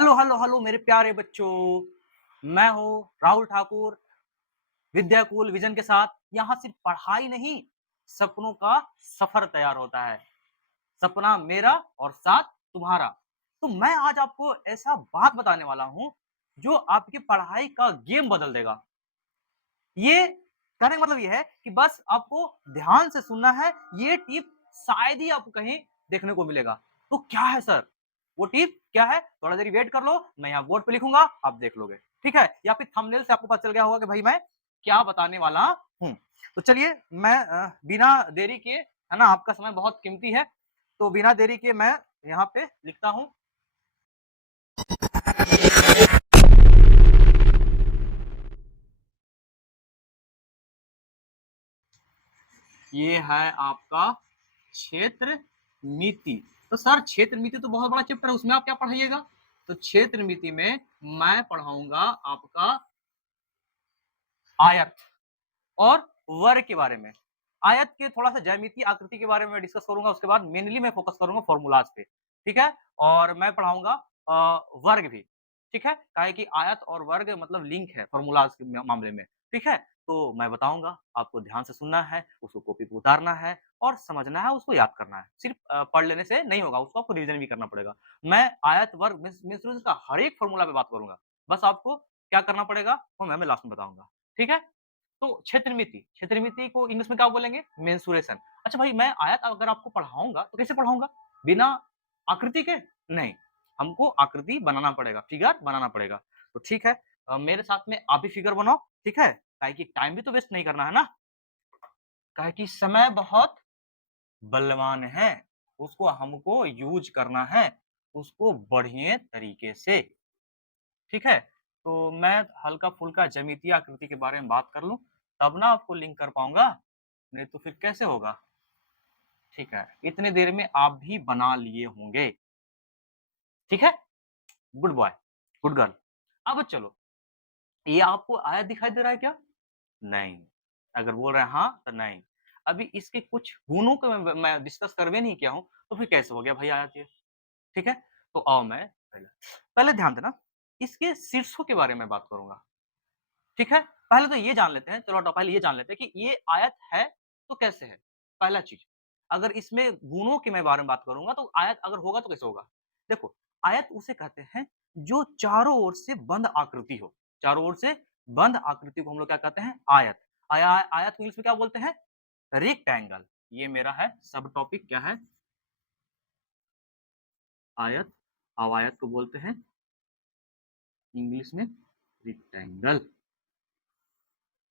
Hello hello hello मेरे प्यारे बच्चों। मैं हूँ राहुल ठाकुर, विद्याकुल विजन के साथ। यहाँ सिर्फ पढ़ाई नहीं, सपनों का सफर तैयार होता है। सपना मेरा और साथ तुम्हारा। तो मैं आज आपको ऐसा बात बताने वाला हूँ जो आपकी पढ़ाई का गेम बदल देगा। ये कहने का मतलब ये है कि बस आपको ध्यान से सुनना है। ये टिप शायद ही आपको कहीं देखने को मिलेगा। तो क्या है सर, वो टिप क्या है? थोड़ा देर वेट कर लो, मैं यहाँ बोर्ड पे लिखूंगा, आप देख लोगे, ठीक है? या फिर थंबनेल से आपको पता चल गया होगा कि भाई मैं क्या बताने वाला हूँ। तो चलिए मैं बिना देरी के, है ना, आपका समय बहुत कीमती है, तो बिना देरी के मैं यहाँ पे लिखता हूँ। ये है आपका क्षेत्र नीति। तो सर क्षेत्र नीति तो बहुत बड़ा चैप्टर है, उसमें आप क्या पढ़ाइएगा? तो क्षेत्र नीति में मैं पढ़ाऊंगा आपका आयत और वर्ग के बारे में। आयत के थोड़ा सा ज्यामितीय आकृति के बारे में डिस्कस करूंगा, उसके बाद मेनली मैं फोकस करूंगा फॉर्मूलाज पे, ठीक है? और मैं पढ़ाऊंगा वर्ग भी, ठीक है? काहे कि आयत और वर्ग मतलब लिंक है फॉर्मूलाज के मामले में, ठीक है? तो मैं बताऊंगा, आपको ध्यान से सुनना है, उसको कॉपी पे उतारना है और समझना है, उसको याद करना है। सिर्फ पढ़ लेने से नहीं होगा, उसको आपको रिविजन भी करना पड़ेगा। मैं आयत वर्ग मीन्स का हर एक फॉर्मूला पे बात करूंगा। बस आपको क्या करना पड़ेगा वो मैं लास्ट में बताऊंगा, ठीक है? तो क्षेत्रमिति को इंग्लिश में क्या बोलेंगे? मेंसुरेशन। अच्छा भाई, मैं आयत अगर आपको पढ़ाऊंगा तो कैसे पढ़ाऊंगा? बिना आकृति के? नहीं, हमको आकृति बनाना पड़ेगा, फिगर बनाना पड़ेगा। तो ठीक है, मेरे साथ में आप भी फिगर बनाओ, ठीक है? काहे कि टाइम भी तो वेस्ट नहीं करना है ना, काहे कि समय बहुत बलवान है, उसको हमको यूज करना है, उसको बढ़िया तरीके से, ठीक है? तो मैं हल्का-फुल्का ज्यामितीय आकृति के बारे में बात कर लूँ, तब ना आपको लिंक कर पाऊँगा, नहीं तो फिर कैसे होगा? ठीक है, इतनी देर में आप भी बना लिए होंगे, ठीक है? Good boy, good girl. अब चलो, ये आपको आयत दिखाई दे रहा है क्या? नहीं। अगर बोल रहे हैं हाँ, तो नहीं। अभी इसके कुछ गुणों को मैं डिस्कस करवे नहीं किया हूँ, तो फिर कैसे हो गया भाई आयत ये? ठीक है? तो आओ मैं पहले पहले ध्यान देना, इसके शीर्षों के बारे में बात करूँगा। ठीक है? पहले तो ये जान लेते हैं, चलो हटाओ, पहले ये जान लेते हैं कि ये आयत है तो कैसे है? पहला चीज़, अगर इसमें गुणों के मैं बारे में बात करूँगा तो आयत अगर होगा तो कैसे होगा? देखो, आयत उसे कहते हैं जो चारों ओर से बंद आकृति हो। चारों ओर से बंद आकृति को हम लोग क्या कहते हैं? आयत। आयत को इंग्लिश में क्या बोलते हैं? रेक्टेंगल। ये मेरा है सब टॉपिक, क्या है? आयत। अब आयत को बोलते हैं इंग्लिश में रेक्टेंगल।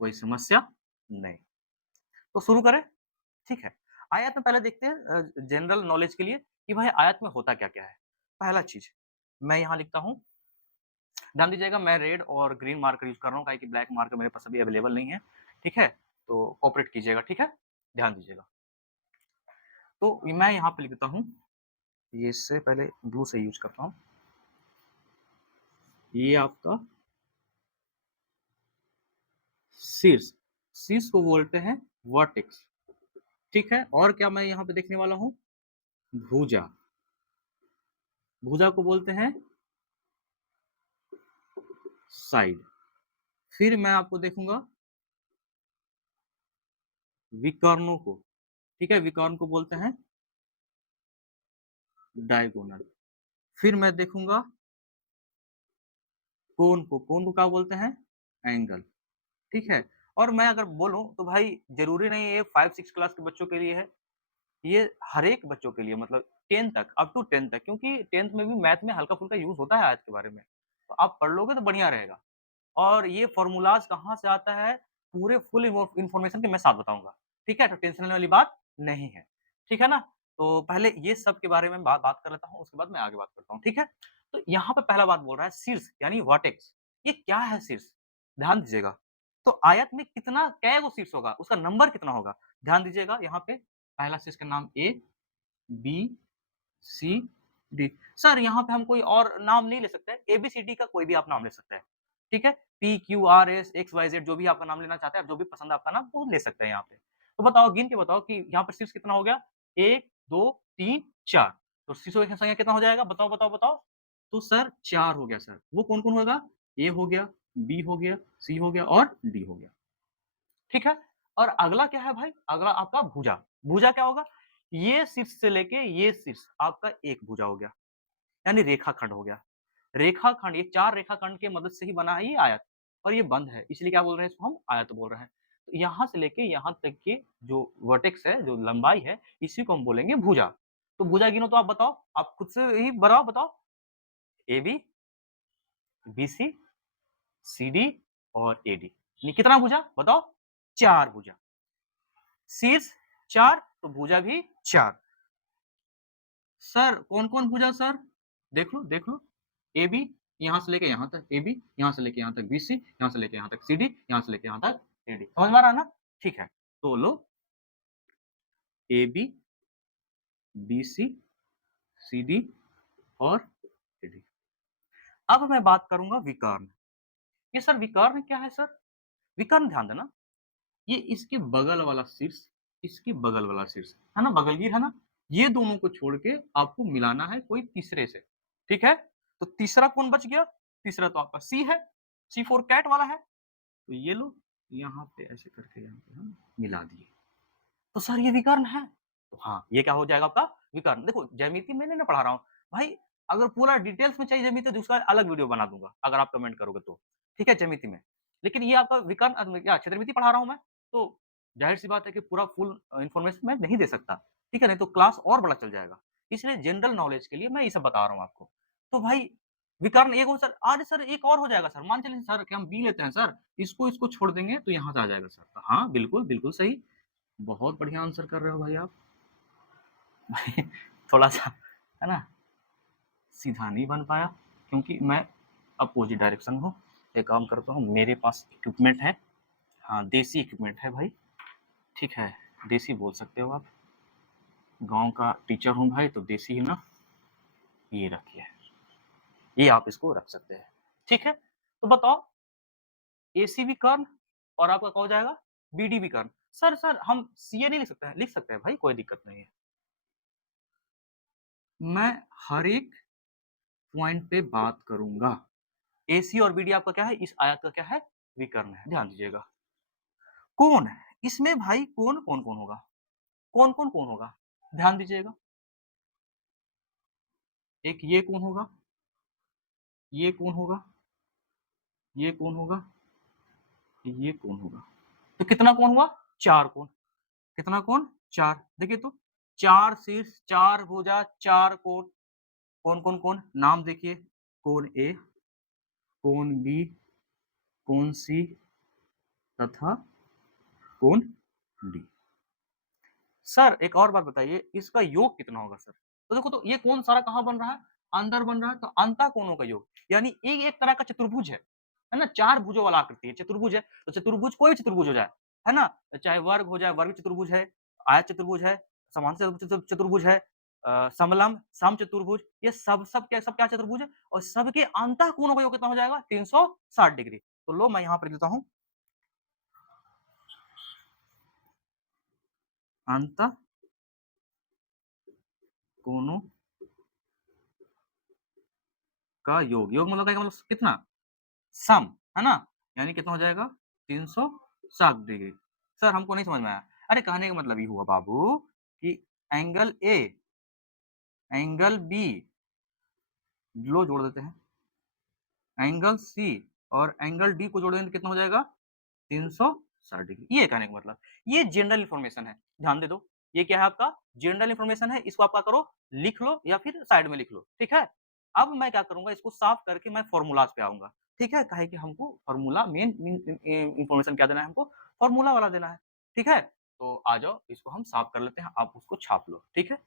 कोई समस्या? नहीं। तो शुरू करें? ठीक है। आयत में पहले देखते हैं जनरल नॉलेज के लिए कि भाई आयत में होता क्या-क्या है। पहला चीज़, मैं यहाँ लिखता हूँ, ध्यान दीजिएगा मैं रेड और ग्रीन मार्कर यूज़ कर रहा हूँ काहे कि ब्लैक मार्कर मेरे पास अभी अवेलेबल नहीं है, ठीक है? तो कोऑपरेट कीजिएगा, ठीक है? ध्यान दीजिएगा। तो मैं यहाँ पे लिखता हूँ, ये इससे पहले ब्लू से यूज़ करता हूँ। ये आपका शीर्ष, शीर्ष को बोलते हैं वर्टेक्स, ठीक है? और क्या मैं यहाँ पे देखने वाला हूँ? भुजा, भुजा को बोलते हैं साइड। फिर मैं आपको देखूँगा विकर्णों को, ठीक है? विकर्ण को बोलते हैं डायगोनल। फिर मैं देखूँगा कोण को क्या बोलते हैं? एंगल, ठीक है? और मैं अगर बोलूँ तो भाई ज़रूरी नहीं है ये 5-6 क्लास के बच्चों के लिए है, ये हर एक बच्चों के लिए, मतलब 10 तक, अप टू 10 तक, क्योंकि 10th में भी मैथ में हल्का-फुल्का यूज़ होता है आयत के बारे में। तो आप पढ़ लोगे तो बढ़िया रहेगा। और ये फ़ॉर्मूलाज़ कहाँ से आता है, पूरे फुल इन्फॉर्मेशन के मैं साथ बताऊँगा, ठीक है? तो टेंशन लेने वाली बात नहीं है, ठीक है ना? तो पहले ये सब के बारे में बात बात कर लेता हूँ, उसके बाद मैं आगे बात करता हूँ, ठीक है? तो यहाँ पे पहला बात बोल रहा है शीर्ष यानी वर्टेक्स। ये क्या है शीर्ष? ध्यान दीजिएगा। तो आयत में कितना कै गो शीर्ष होगा, उसका नंबर कितना होगा? ध्यान दीजिएगा यहाँ पे पहला शीर्ष का नाम ए, बी, सी, डी। सर यहाँ पे हम कोई और नाम नहीं ले सकते हैं, एबीसीडी का कोई भी आप नाम ले सकते हैं, ठीक है? P, Q, R, S, X, Y, Z जो भी आपका नाम लेना चाहते हैं, आप जो भी पसंद है आपका नाम वो ले सकते हैं यहाँ पे। तो बताओ, गिन के बताओ कि यहाँ पर शीर्ष कितना हो गया? 1, 2, 3, 4। तो शीर्षों की संख्या कितना हो जाएगा? बताओ, बताओ, बताओ। तो सर 4 हो गया सर। वो कौन-कौन होगा? ए हो गया, बी हो गया, सी हो गया और डी हो गया। ठीक है? और अगला क्या है भाई? अगला आपका भुजा। भुजा क्या होगा? ये शीर्ष से लेके ये शीर्ष आपका एक भुजा हो गया, यानी रेखाखंड हो गया। रेखाखंड ये 4 रेखाखंड की मदद से ही बना है ये आयत और ये बंद है, इसलिए क्या बोल रहे हैं इसको हम आयत बोल रहे हैं। तो यहाँ से लेके यहाँ तक की जो वर्टेक्स है, जो लंबाई है, इसी को हम बोलेंगे भुजा। तो भुजा गिनो तो आप बताओ, आप खुद से ही बनाओ बताओ। एबी, बीसी, सीडी और एडी। यानी कितना भुजा बताओ? 4 भुजा। शीर्ष 4 तो भुजा भी 4। सर कौन-कौन भुजा सर? देख लो। एबी यहाँ से लेके यहाँ तक एबी, यहाँ से लेके यहाँ तक बीसी, यहाँ से लेके यहाँ तक सीडी, यहाँ से लेके यहाँ तक एडी। समझ में आ रहा है ना? ठीक है। तो लो एबी, बीसी, सीडी और एडी। अब मैं बात करूँगा विकर्ण। ये सर विकर्ण क्या है सर? विकर्ण ध्यान देना, ये इसके बगल वाला शीर्ष, इसके बगल वाला शीर्ष, है ना? बगलगी है ना? ये दोनों को छोड़ के आपको मिलाना है कोई तीसरे से, ठीक है? तो तीसरा कौन बच गया? तीसरा तो आपका सी है, सी फॉर कैट वाला है। तो ये लो, यहाँ पे ऐसे करके यहाँ पे हम मिला दिए। तो सर ये विकर्ण है। तो हाँ, ये क्या हो जाएगा आपका विकर्ण। देखो ज्यामिति मैं नहीं ना पढ़ा रहा हूँ। भाई अगर पूरा डिटेल्स में चाहिए ज्यामिति तो उसका अलग वीडियो बना दूँगा, अगर आप कमेंट करोगे तो। ठीक है ज्यामिति में। लेकिन ये आपका विकर्ण क्या क्षेत्रमिति पढ़ा रहा हूँ मैं, तो ज़ाहिर-सी बात है कि पूरा फुल इन्फॉर्मेशन मैं नहीं दे सकता। ठीक है? नहीं तो क्लास और बड़ा चल जाएगा। इसलिए जनरल नॉलेज के लिए मैं ये सब बता रहा हूँ आपको। तो भाई विकर्ण एक हो सर, अरे सर एक और हो जाएगा सर, मान चलिए सर कि हम बी लेते हैं सर, इसको छोड़ देंगे तो यहाँ से आ जाएगा सर। हाँ, बिल्कुल, बिल्कुल सही। बहुत बढ़िया आंसर कर रहे हो भाई आप। थोड़ा-सा है ना, सीधा नहीं बन पाया क्योंकि मैं अपोज़िट डायरेक्शन हूँ। एक काम करता हूँ, मेरे पास इक्विपमेंट है। हाँ, देसी इक्विपमेंट है भाई, ठीक है? देसी बोल सकते हो आप। गाँव का टीचर हूँ भाई तो देसी ही ना। ये रखिए, ये आप इसको रख सकते हैं, ठीक है? तो बताओ एसी विकर्ण और आपका क्या हो जाएगा? बीडी विकर्ण। सर हम सीए नहीं लिख सकते हैं? लिख सकते हैं भाई, कोई दिक्कत नहीं है। मैं हर एक पॉइंट पे बात करूँगा। एसी और बीडी आपका क्या है? इस आयत का क्या है? विकर्ण है, ध्यान दीजिएगा। कोण, इसमें भाई कोण कौन-कौन होगा? कौन-कौन होगा? ध्यान दीजिएगा। एक ये कोण होगा, ये कोण होगा, ये कोण होगा, ये कोण होगा। तो कितना कोण हुआ? 4 कोण। कितना कोण? 4। देखिए तो 4 शीर्ष, 4 भुजा, 4 कोण। कौन-कौन कोण? नाम देखिए। कोण ए, कोण बी, कोण सी तथा कोण डी। सर एक और बात बताइए, इसका योग कितना होगा सर? तो देखो तो ये कोण सारा कहाँ बन रहा है? अंदर बन रहा है, तो अंतःकोणों का योग, यानी एक एक तरह का चतुर्भुज है ना? 4 भुजों वाला आकृति है, चतुर्भुज है, तो चतुर्भुज कोई भी चतुर्भुज हो जाए, है ना? चाहे वर्ग हो जाए, वर्ग चतुर्भुज है, आयत चतुर्भुज है, समांतर चतुर्भुज है, समलंब, समचतुर्भुज, ये सब क्या चतुर्भुज है? और सबके अंतःकोणों का योग कितना हो जाएगा? 360 डिग्री। तो लो मैं यहाँ पर लिख देता हूँ, अंतःकोणों का योग, योग मतलब क्या मतलब कितना? सम, है ना? यानी कितना हो जाएगा? 360 डिग्री। सर हमको नहीं समझ में आया। अरे कहने का मतलब ये हुआ बाबू कि एंगल ए, एंगल बी लो जोड़ देते हैं, एंगल सी और एंगल डी को जोड़ देंगे तो कितना हो जाएगा? 360 डिग्री। ये कहने का मतलब, ये जनरल इन्फॉर्मेशन है, ध्यान दे दो। ये क्या है आपका? जनरल इन्फॉर्मेशन है, इसको आप क्या करो? लिख लो या फिर साइड में लिख लो, ठीक है? अब मैं क्या करूँगा, इसको साफ करके मैं फ़ॉर्मूलाज़ पे आऊँगा, ठीक है? काहे कि हमको फ़ॉर्मूला मेन इन्फॉर्मेशन क्या देना है हमको? फ़ॉर्मूला वाला देना है, ठीक है? तो आ जाओ, इसको हम साफ कर लेते हैं, आप उसको छाप लो, ठीक है?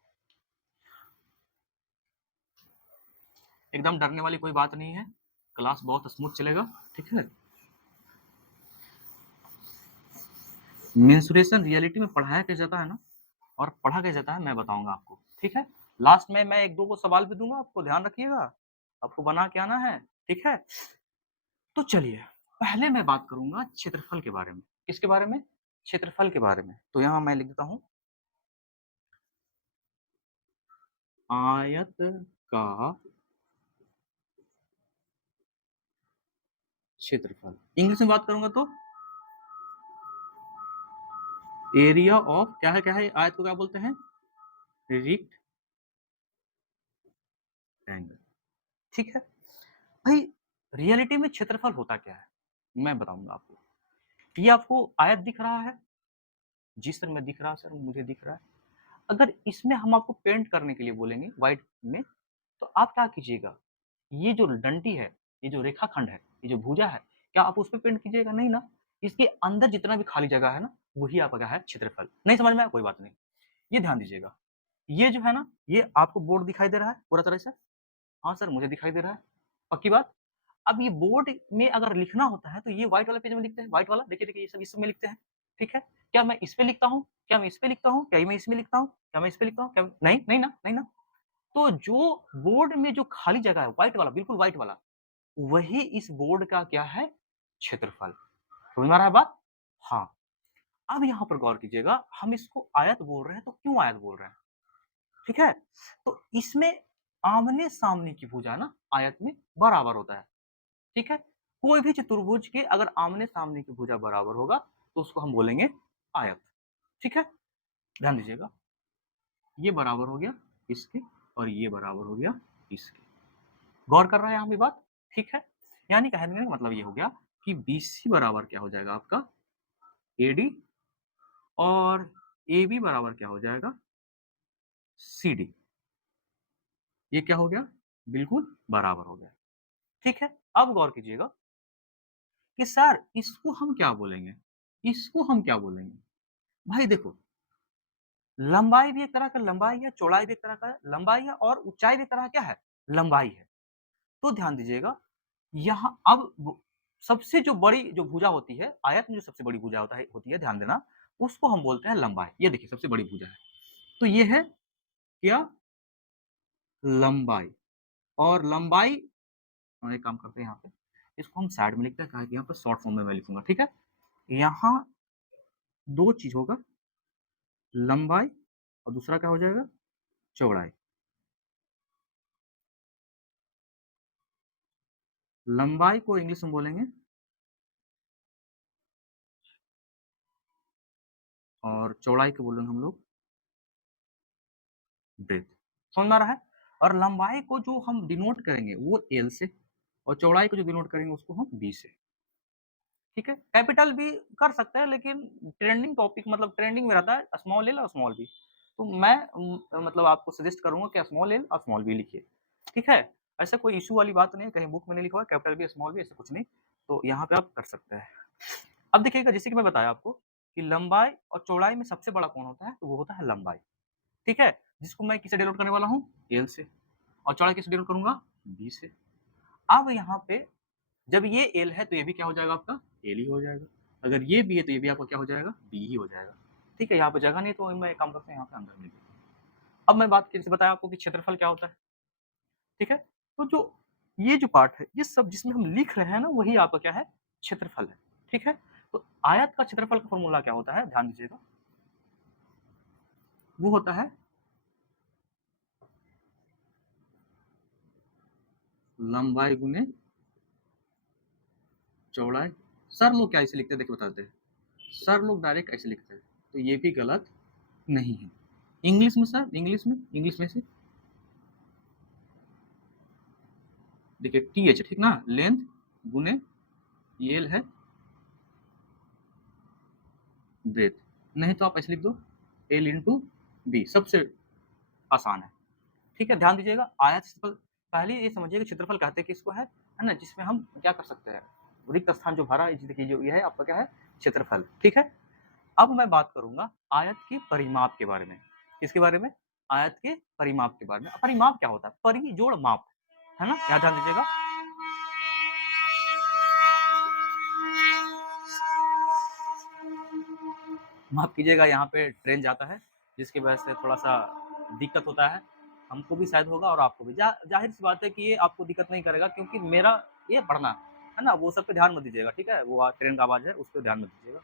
एकदम डरने वाली कोई बात नहीं है, क्लास बहुत स्मूथ चलेगा, ठीक है? मेंसुरेशन रियलिटी में पढ़ाया कैसे जाता है ना, और पढ़ा कैसे जाता है मैं बताऊंगा आपको, ठीक है? लास्ट में मैं 1-2 को सवाल भी दूंगा, आपको ध्यान रखिएगा, आपको बना के आना है, ठीक है? तो चलिए, पहले मैं बात करूंगा क्षेत्रफल के बारे में। किसके बारे में? क्षेत्रफल के बारे में। तो यहाँ मैं लिख देता हूँ, आयत का क्षेत्रफल। इंग्लिश में बात करूंगा तो एरिया ऑफ क्या है आयत को क्या बोलते हैं? रेक्टेंगल। ठीक है भाई, रियलिटी में क्षेत्रफल होता क्या है मैं बताऊंगा आपको। ये आपको आयत दिख रहा है, जी सर मैं दिख रहा है सर, मुझे दिख रहा है। अगर इसमें हम आपको पेंट करने के लिए बोलेंगे व्हाइट में, तो आप क्या कीजिएगा, ये जो डंडी है, ये जो रेखाखंड है, ये जो भुजा है, क्या आप उस पे पेंट कीजिएगा? नहीं ना। इसके अंदर जितना भी खाली जगह है ना, वही आपका क्या है? क्षेत्रफल। नहीं समझ में आया? कोई बात नहीं। ये ध्यान दीजिएगा। ये जो है ना, ये आपको बोर्ड दिखाई दे रहा है पूरा तरह से? हाँ सर, मुझे दिखाई दे रहा है। पक्की बात? अब ये बोर्ड में अगर लिखना होता है, तो ये व्हाइट वाला पेज में लिखते हैं, व्हाइट वाला देखिए, ये सब इसमें लिखते हैं, ठीक है? क्या मैं इस पे लिखता हूँ? क्या मैं इस पे लिखता हूँ? क्या मैं इसमें लिखता हूँ? क्या मैं इस पे लिखता हूँ? क्या नहीं, नहीं ना, नहीं ना। तो जो बोर्ड में जो खाली जगह है, व्हाइट वाला, बिल्कुल व्हाइट वाला, वही इस बोर्ड का क्या है? क्षेत्रफल। समझ में आ रहा है बात? हाँ। अब यहाँ पर गौर कीजिएगा, हम इसको आयत बोल रहे हैं, तो क्यों आयत बोल रहे हैं? ठीक है? तो इसमें आमने-सामने की भुजा ना आयत में बराबर होता है, ठीक है? कोई भी चतुर्भुज के अगर आमने-सामने की भुजा बराबर होगा, तो उसको हम बोलेंगे आयत, ठीक है? ध्यान दीजिएगा, ये बराबर हो गया इसके और ये बराबर हो गया इसके। गौर कर रहे हैं यहाँ पे बात? ठीक है? यानी कहने का मतलब ये हो गया कि बीसी बराबर क्या हो जाएगा आपका? एडी और एबी बराबर क्या हो जाएगा? सीडी। ये क्या हो गया? बिल्कुल बराबर हो गया। ठीक है? अब गौर कीजिएगा कि सर इसको हम क्या बोलेंगे? इसको हम क्या बोलेंगे? भाई देखो, लंबाई भी एक तरह का लंबाई है, चौड़ाई भी एक तरह का लंबाई है और ऊंचाई भी एक तरह का क्या है? लंबाई है। तो ध्यान दीजिएगा, यहाँ अब सबसे जो बड़ी जो भुजा होती है, आयत में जो सबसे बड़ी भुजा होती है, ध्यान देना, उसको हम बोलते हैं लंबाई। ये देखिए सबसे बड़ी भुजा है। तो ये है क्या? लंबाई। और लंबाई, हम एक काम करते हैं यहाँ पे, इसको हम साइड में लिखते हैं, कहा कि यहाँ पे शॉर्ट फॉर्म में मैं लिखूंगा, ठीक है? यहाँ दो चीज होगा, लंबाई और दूसरा क्या हो जाएगा? चौड़ाई। लंबाई को इंग्लिश में बोलेंगे और चौड़ाई को बोलेंगे हम लोग ब्रेथ। समझ में आ रहा है? और लंबाई को जो हम डिनोट करेंगे वो एल से, और चौड़ाई को जो डिनोट करेंगे उसको हम बी से। ठीक है? कैपिटल भी कर सकते हैं, लेकिन ट्रेंडिंग टॉपिक मतलब ट्रेंडिंग में रहता है स्मॉल एल और स्मॉल बी। तो मैं मतलब आपको सजेस्ट करूंगा कि स्मॉल एल और स्मॉल बी लिखिए। ठीक है? ऐसा कोई इशू वाली बात नहीं है, कहीं बुक में नहीं लिखा हुआ है कैपिटल बी स्मॉल बी, ऐसा कुछ नहीं। तो यहाँ पे आप कर सकते हैं। अब देखिएगा, जैसे कि मैं बताया आपको कि लंबाई और चौड़ाई में सबसे बड़ा कौन होता है? तो वो होता है लंबाई। ठीक है? जिसको मैं किससे डिनोट करने वाला हूँ? एल से। और चौड़ाई किससे डिनोट करूंगा? बी से। अब यहाँ पे जब ये एल है तो ये भी क्या हो जाएगा आपका? एल ही हो जाएगा। अगर ये बी है तो ये भी आपका क्या हो जाएगा? बी ही हो जाएगा। ठीक है? यहाँ पे जगह नहीं, तो मैं एक काम करते हैं, यहाँ पे अंदर में लिख देता हूँ। अब मैं बात जैसे बताया आपको कि क्षेत्रफल क्या होता है। ठीक है? तो जो ये जो पार्ट है, ये सब जिसमें हम लिख रहे हैं ना, वही आपका क्या है? क्षेत्रफल है। ठीक है? तो आयत का क्षेत्रफल का फॉर्मूला क्या होता है? ध्यान दीजिएगा, वो होता है लंबाई गुने चौड़ाई। सर लोग क्या ऐसे लिखते हैं, देखिए बताते हैं। सर लोग डायरेक्ट ऐसे लिखते हैं, तो ये भी गलत नहीं है। इंग्लिश में सर, इंग्लिश में से देखिए टी एच, ठीक ना? लेंथ गुने एल है ब्रेथ। नहीं तो आप ऐसे लिख दो एल इंटू बी, सबसे आसान है। ठीक है? ध्यान दीजिएगा, आयत क्षेत्रफल, पहले ये समझिए कि क्षेत्रफल कहते हैं किसको है ना, जिसमें हम क्या कर सकते हैं, रिक्त स्थान जो भरा है, देखिए जो ये है आपका क्या है? क्षेत्रफल। ठीक है? अब मैं बात करूंगा आयत के परिमाप के बारे में। किसके बारे में? आयत के परिमाप के बारे में। परिमाप क्या होता है? परि जोड़ माप, है ना? यहाँ ध्यान दीजिएगा। माफ कीजिएगा, यहाँ पे ट्रेन जाता है, जिसकी वजह से थोड़ा सा दिक्कत होता है। हमको भी शायद होगा और आपको भी। जाहिर सी बात है कि ये आपको दिक्कत नहीं करेगा, क्योंकि मेरा ये पढ़ना है ना, वो सब पे ध्यान मत दीजिएगा। ठीक है? वो ट्रेन का आवाज है, उस पर ध्यान मत दीजिएगा।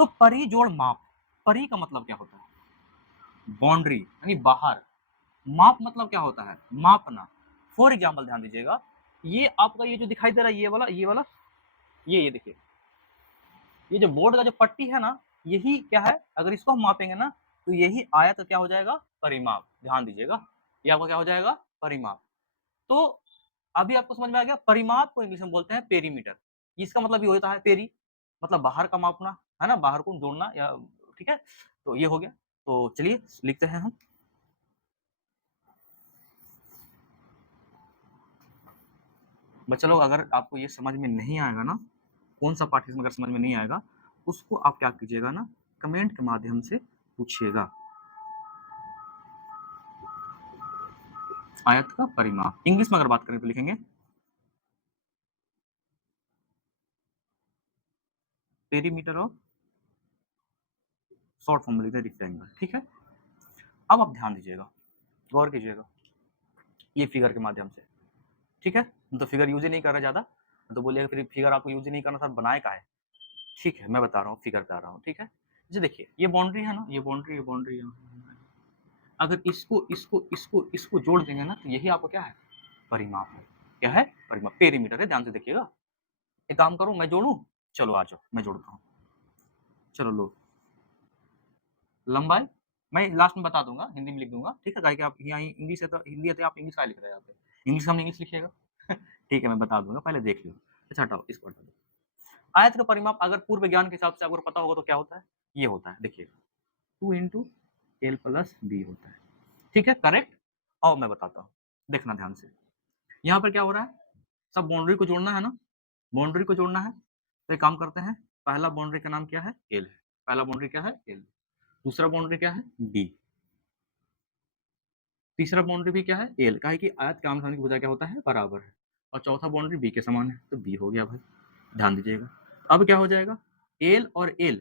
तो परि जोड़ माप, परि का मतलब क्या होता है? बाउंड्री यानी बाहर। माप मतलब क्या होता है? मापना। फॉर एग्जाम्पल ध्यान दीजिएगा, ये आपका ये जो दिखाई दे रहा है, ये वाला ये देखिए, ये जो बोर्ड का जो पट्टी है ना, यही क्या है, अगर इसको हम मापेंगे ना, तो यही आयत का क्या हो जाएगा, परिमाप। ध्यान दीजिएगा, ये आपका क्या हो जाएगा, परिमाप। तो अभी आपको समझ में आ गया, परिमाप को इंग्लिश में बोलते हैं पेरीमीटर। इसका मतलब ये होता है पेरी, मतलब बाहर का मापना, है ना, बाहर को जोड़ना, या ठीक है, तो ये हो गया। तो चलिए लिखते हैं हम। बच्चा लोग, अगर आपको ये समझ में नहीं आएगा ना, कौन सा पार्ट इसमें अगर समझ में नहीं आएगा, उसको आप क्या कीजिएगा ना, कमेंट के माध्यम से पूछिएगा। आयत का परिमाप इंग्लिश में अगर बात करें तो लिखेंगे पेरीमीटर ऑफ, शॉर्ट फॉर्म में लिखते हैं रेक्टेंगल। ठीक है, अब आप ध्यान दीजिएगा, गौर कीजिएगा ये फिगर के माध्यम से। ठीक है, तो फिगर यूज ही नहीं कर रहा ज्यादा, तो बोलिएगा फिर फिगर आपको यूज ही नहीं करना सर, बनाए का है। ठीक है, मैं बता रहा हूँ, फिगर बता रहा हूँ। ठीक है, जी देखिए, ये बाउंड्री है ना, ये बाउंड्री, ये बाउंड्री, अगर इसको इसको इसको इसको जोड़ देंगे ना, तो यही आपको क्या है, परिमाप है। क्या है, परिमाप, पेरीमीटर है। ध्यान से देखिएगा, एक काम करूं, मैं जोड़ू, चलो आ जाओ, मैं जोड़ता हूँ। चलो लो, लंबाई मैं लास्ट में बता दूंगा, हिंदी में लिख दूंगा। ठीक है, कि आप यहाँ इंग्लिश है तो हिंदी है तो आप इंग्लिश का लिख रहे हैं, यहाँ पे इंग्लिश हमने इंग्लिश लिखिएगा। ठीक है, मैं बता दूंगा, पहले देख लो। अच्छा हटाओ, इसको हटा दो। आयत का परिमाप अगर पूर्व ज्ञान के हिसाब से आपको पता होगा तो क्या होता है, ये होता है, देखिए 2 × L + B होता है। ठीक है, करेक्ट। और मैं बताता हूँ, देखना ध्यान से, यहाँ पर क्या हो रहा है, सब बाउंड्री को जोड़ना है ना, बाउंड्री को जोड़ना है, तो एक काम करते हैं, पहला बाउंड्री का नाम क्या है, एल है। पहला बाउंड्री क्या है, एल। दूसरा बाउंड्री क्या है, बी। तीसरा बाउंड्री भी क्या है, एल, का है कि आयत के आमने सामने की भुजा क्या होता है, बराबर है। और चौथा बाउंड्री बी के समान है, तो बी हो गया भाई। ध्यान दीजिएगा, अब क्या हो जाएगा, एल और एल,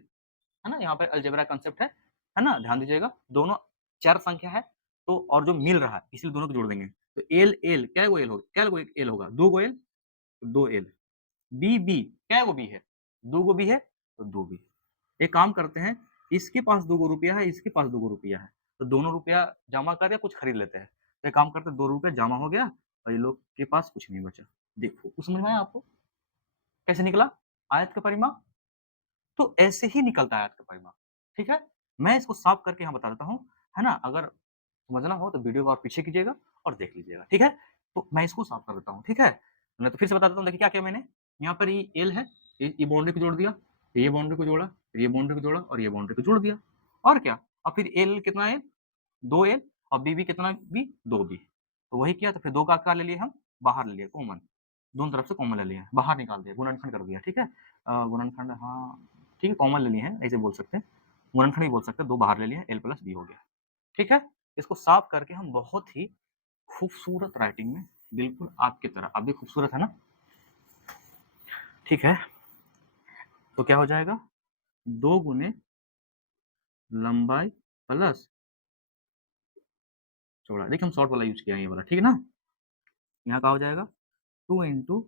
है ना, यहाँ पर अलजेब्रा कंसेप्ट है ना, ध्यान दीजिएगा, दोनों चार संख्या है, तो और जो मिल रहा है इसलिए दोनों को जोड़ देंगे, तो एल एल क्या गो एल होगा, क्या गो एल होगा, 2 गो एल, 2 एल। बी बी, क्या गो बी है, 2 गो बी है, तो 2 बी। एक काम करते हैं, इसके पास 2 गो रुपया है, इसके पास 2 गो रुपया है, तो दोनों रुपया जमा करके कुछ खरीद लेते हैं। तो एक काम करते हैं, 2 रुपया जमा हो गया और ये लोग के पास कुछ नहीं बचा। देखो, कुछ समझ में आया आपको, कैसे निकला आयत का परिमाप? तो ऐसे ही निकलता है आयत का परिमाप। ठीक है, मैं इसको साफ करके यहाँ बता देता हूँ, है ना, अगर समझना हो तो वीडियो को आप पीछे कीजिएगा और देख लीजिएगा। ठीक है, तो मैं इसको साफ कर देता हूँ। ठीक है, मैं तो फिर से बता देता हूँ, देखिए क्या किया मैंने, यहाँ पर ये एल है, ये बाउंड्री को जोड़ दिया, ये बाउंड्री को जोड़ा, फिर ये बाउंड्री को जोड़ा और ये बाउंड्री को जोड़ दिया, और क्या, और फिर एल कितना है, 2 एल, और बी भी कितना बी, 2 बी। तो वही किया, तो फिर 2 का ले लिए हम, बाहर ले लिए कॉमन, दोनों तरफ से कॉमन ले लिए, बाहर निकाल दिया, गुणनखंड कर दिया। ठीक है, गुणनखंड, हाँ ठीक है, कॉमन ले लिए हैं, ऐसे बोल सकते हैं, गुणनखंड भी बोल सकते हैं, 2 बाहर ले लिए, L + B हो गया। ठीक है, इसको साफ करके हम बहुत ही खूबसूरत राइटिंग में, बिल्कुल आपकी तरह, आप भी खूबसूरत है ना, ठीक है, तो क्या हो जाएगा, 2 गुने लंबाई प्लस चौड़ाई। देखिए हम शॉर्ट वाला यूज किया है, ये वाला, ठीक है ना, यहाँ का हो जाएगा 2 ×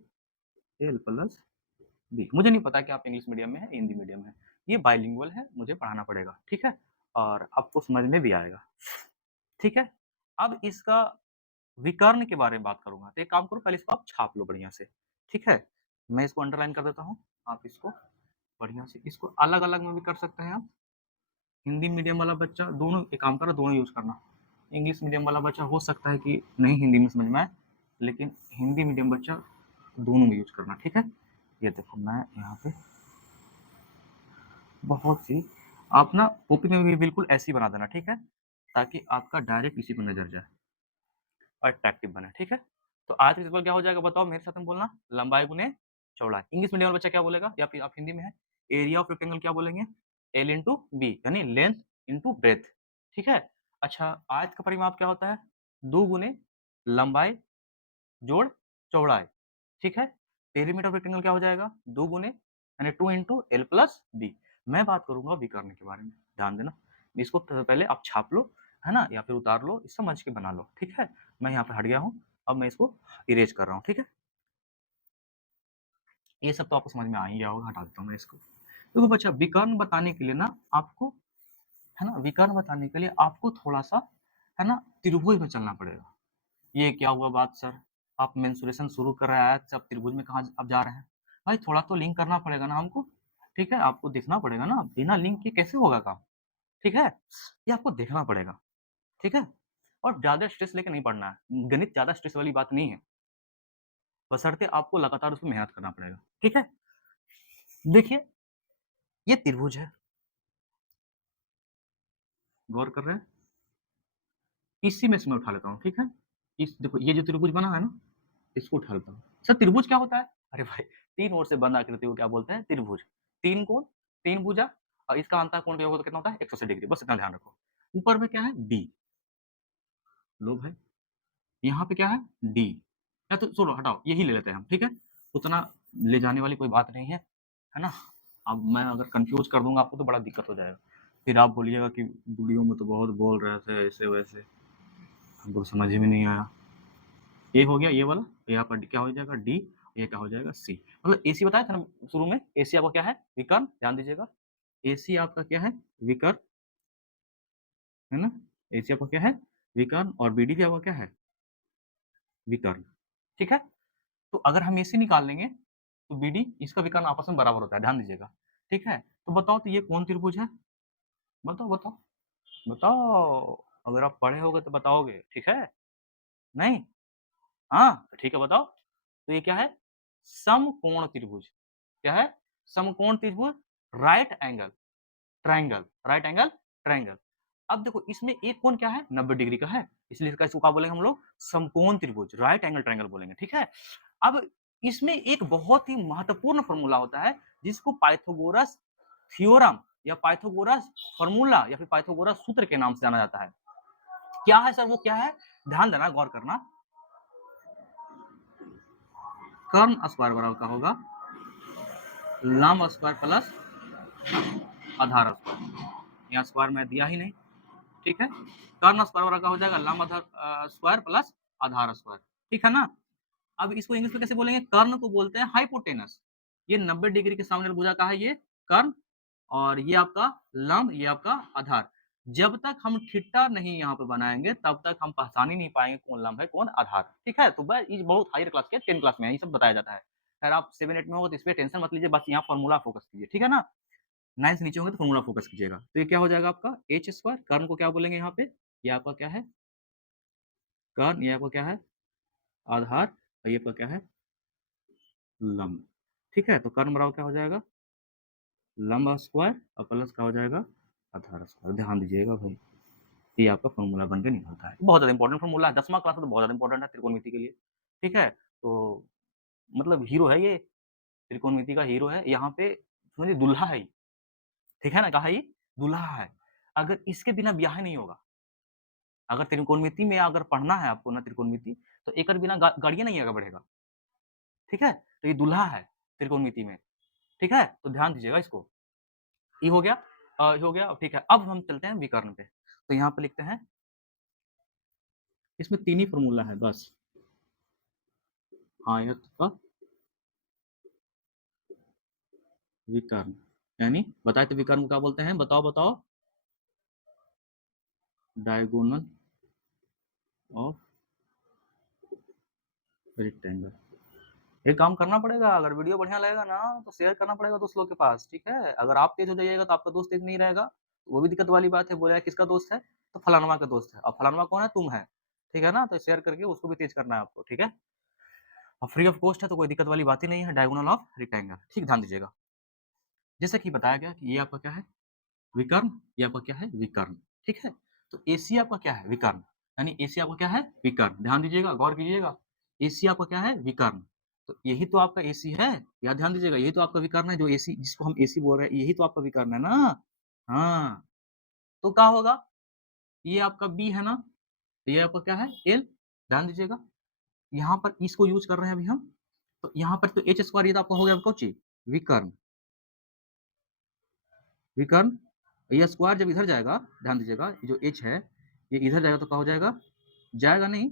L + B। मुझे नहीं पता कि आप इंग्लिश मीडियम में है, हिंदी मीडियम में, ये बाइलिंगुअल है, मुझे पढ़ाना पड़ेगा। ठीक है, और आपको समझ में भी आएगा। ठीक है, अब इसका विकर्ण के बारे में बात करूंगा, तो एक काम करो, पहले इसको आप छाप लो बढ़िया से। ठीक है, मैं इसको अंडरलाइन कर देता हूँ, आप इसको बढ़िया से, इसको अलग अलग में भी कर सकते हैं आप। हिंदी मीडियम वाला बच्चा दोनों, एक काम करो, दोनों यूज करना। इंग्लिश मीडियम वाला बच्चा हो सकता है कि नहीं हिंदी में समझ में आए, लेकिन हिंदी मीडियम बच्चा दोनों में यूज करना। ठीक है, ये देखो मैं यहाँ पे बहुत सी, आप ना कॉपी में भी बिल्कुल ऐसी बना देना। ठीक है, ताकि आपका डायरेक्ट इसी को नजर जाए और अट्रैक्टिव बने। ठीक है, तो आज का एग्जाम्पल क्या हो जाएगा, बताओ मेरे साथ में बोलना, लंबाई गुने चौड़ाई। इंग्लिश मीडियम वाला बच्चा क्या बोलेगा, या फिर आप हिंदी में है, एरिया ऑफ रेक्टेंगल क्या बोलेंगे, एल इंटू बी, यानी लेंथ इंटू ब्रेथ। ठीक है, अच्छा आयत का परिमाप क्या होता है, 2 गुने लंबाई जोड़ चौड़ाई। ठीक है, पेरीमीटर ऑफ रेक्टेंगल क्या हो जाएगा, 2 गुने, यानी 2 × L + B। मैं बात करूंगा विकर्ण के बारे में, ध्यान देना, इसको पहले आप छाप लो, है ना, या फिर उतार लो, समझ के बना लो। ठीक है, मैं यहाँ पे हट गया हूँ, अब मैं इसको इरेज कर रहा हूँ। ठीक है, ये सब तो आपको समझ में आ ही गया होगा, हटा देता हूँ मैं इसको। देखो बच्चा, विकर्ण बताने के लिए ना आपको, है ना, विकर्ण बताने के लिए आपको थोड़ा सा, है ना, त्रिभुज में चलना पड़ेगा। ये क्या हुआ बात सर, आप मेंसुरेशन शुरू कर रहे हैं, आप त्रिभुज में कहाँ आप जा रहे हैं, भाई थोड़ा तो लिंक करना पड़ेगा ना हमको, ठीक है? आपको देखना पड़ेगा ना, बिना लिंक के कैसे होगा काम, ठीक है? ये आपको देखना पड़ेगा, ठीक है? और ज़्यादा स्ट्रेस लेके नहीं पढ़ना है, गणित ज़्यादा स्ट्रेस वाली बात नहीं है, बशर्ते आपको लगातार उसमें मेहनत करना पड़ेगा, ठीक है? देखिए, ये त्रिभुज है, गौर कर रहे हैं? इसी में से मैं उठा लेता हूँ, ठीक है? इस देखो ये जो त्रिभुज बना है ना, इसको उठा लेता हूँ। सर त्रिभुज क्या होता है? अरे भाई 3 ओर से बंद आकृति को क्या बोलते हैं? त्रिभुज। 3 कोण, 3 भुजा और इसका अंतःकोण भी होगा तो कितना होता है? 180 डिग्री, बस इतना ध्यान रखो। ऊपर में क्या है? डी, लो भाई, यहाँ पे क्या है? डी। या तो छोड़ो हटाओ, यही ले लेते हैं हम, ठीक है? उतना ले जाने वाली कोई बात नहीं है ना? अब मैं अगर कन्फ्यूज़ कर दूँगा आपको तो बड़ा दिक्कत हो जाएगा। फिर आप बोलिएगा कि वीडियो में तो बहुत बोल रहे थे ऐसे-वैसे, हमको समझ में नहीं आया। ये हो गया ये वाला, ये आपका क्या हो जाएगा? डी, ये क्या हो जाएगा? सी। मतलब एसी बताया था ना शुरू में, एसी आपका क्या है? विकर्ण, ध्यान दीजिएगा। एसी आपका क्या है? विकर्ण, है ना? एसी आपका क्या है? विकर्ण और बीडी भी आपका क्या है? विकर्ण, ठीक है? तो अगर हम एसी निकाल लेंगे, तो बीडी इसका विकर्ण आपस में बराबर होता है, ध्यान दीजिएगा, ठीक है? तो बताओ तो ये कौन त्रिभुज है? बताओ, बताओ, बताओ। अगर आप पढ़े होगे तो बताओगे, ठीक है? नहीं? हाँ, तो ठीक है बताओ। तो ये क्या है? समकोण त्रिभुज। क्या है? समकोण त्रिभुज, right angle triangle, right angle triangle. अब देखो इसमें एक कोण क्या है? 90 डिग्री का है, इसलिए इसका इसको क्या बोलेंगे हम लोग? समकोण त्रिभुज, राइट एंगल ट्रायंगल बोलेंगे, ठीक है? अब इसमें एक बहुत ही महत्वपूर्ण फ़ॉर्मूला होता है, जिसको पाइथागोरस थ्योरम या पाइथागोरस फ़ॉर्मूला या फिर पाइथागोरस सूत्र के नाम से जाना जाता है। क्या है सर वो क्या है? ध्यान देना, गौर करना। कर्ण स्क्वायर बराबर का होगा लंब स्क्वायर प्लस आधार स्क्वायर। यहाँ स्क्वायर में दिया ही नहीं, ठीक है? कर्ण स्क्वायर बराबर का हो जाएगा लंब आधार स्क्वायर प्लस आधार स्क्वायर, ठीक है ना? अब इसको इंग्लिश में कैसे बोलेंगे? कर्ण को बोलते हैं हाइपोटेनस। ये 90 डिग्री के सामने भुजा का है ये कर्ण और ये आपका लंब, ये आपका आधार। जब तक हम थीटा नहीं यहाँ पे बनाएंगे तब तक हम पहचान ही नहीं पाएंगे कौन लंब है कौन आधार, ठीक है? तो बस ये बहुत हायर क्लास के 10 क्लास में ये सब बताया जाता है। अगर आप 7-8 में होगा तो इस पे टेंशन मत लीजिए, बस यहाँ फॉर्मूला फोकस कीजिए, ठीक है ना? 9 से नीचे होंगे तो फॉर्मूला फोकस कीजिएगा। तो ये क्या हो जाएगा आपका h स्क्वायर, कर्ण को क्या बोलेंगे यहाँ पे? ये आपका क्या है? कर्ण, ये आपका क्या है? आधार और ये आपका क्या है? लंब, ठीक है? तो कर्ण बराबर क्या हो जाएगा? लंब स्क्वायर और प्लस क्या हो जाएगा? आधार स्क्वायर। ध्यान दीजिएगा भाई, ये आपका फॉर्मूला बन के निकलता है। बहुत ज़्यादा इंपॉर्टेंट फॉर्मूला है, 10वां क्लास में तो बहुत ज़्यादा इंपॉर्टेंट है त्रिकोणमिति के लिए, ठीक है? तो मतलब हीरो है ये, त्रिकोणमिति का हीरो है। यहाँ पे समझिए दूल्हा है ये, ठीक है ना? कहा ये दूल्हा है। अगर इसके बिना ब्याह नहीं होगा। अगर त्रिकोणमिति में अगर पढ़ना है आपको ना त्रिकोणमिति, तो एकर बिना गाड़िए नहीं आगे बढ़ेगा, ठीक है? तो ये दूल्हा है त्रिकोणमिति में, ठीक है? तो ध्यान दीजिएगा इसको। ये हो गया ये हो गया, ठीक है। अब हम चलते हैं विकर्ण पे। तो यहाँ पे लिखते हैं, इसमें 3 ही फ़ॉर्मूला है बस। आयत का विकर्ण, यानी बताए तो विकर्ण को क्या बोलते हैं? बताओ, बताओ? Diagonal of rectangle. ये काम करना पड़ेगा, अगर वीडियो बढ़िया लगेगा ना तो शेयर करना पड़ेगा दोस्त लोग के पास, ठीक है? अगर आप तेज हो जाइएगा तो आपका दोस्त तेज नहीं रहेगा, वो भी दिक्कत वाली बात है। बोलेगा किसका दोस्त है? तो फलानवा का दोस्त है। अब फलानवा कौन है? तुम है, ठीक है ना? तो शेयर करके उसको भी तेज करना है आपको, ठीक है? और फ्री ऑफ कॉस्ट है तो कोई दिक्कत वाली बात ही नहीं है। डायगोनल ऑफ रेक्टेंगल, ठीक, ध्यान दीजिएगा। जैसा कि बताया गया कि ये आपका क्या है? विकर्ण, ये आपका क्या है? विकर्ण, ठीक है? तो एसी आपका क्या है? विकर्ण, यानी एसी आपका क्या है? विकर्ण। ध्यान दीजिएगा, गौर कीजिएगा। एसी आपका क्या है? विकर्ण। तो यही तो आपका एसी है, या ध्यान दीजिएगा, यही तो आपका विकर्ण है, जो एसी जिसको हम एसी बोल रहे हैं, यही तो आपका विकर्ण है ना? हाँ, तो क्या होगा? ये आपका बी है ना? ये आपका क्या है? एल। ध्यान दीजिएगा, यहाँ पर इसको यूज कर रहे हैं अभी हम, तो यहाँ पर तो एच स्क्वायर, ये तो आपका हो गया कौन चीज? विकर्ण, विकर्ण। ये स्क्वायर जब इधर जाएगा, ध्यान दीजिएगा, ये जो h है ये इधर जाएगा तो क्या हो जाएगा? जाएगा नहीं,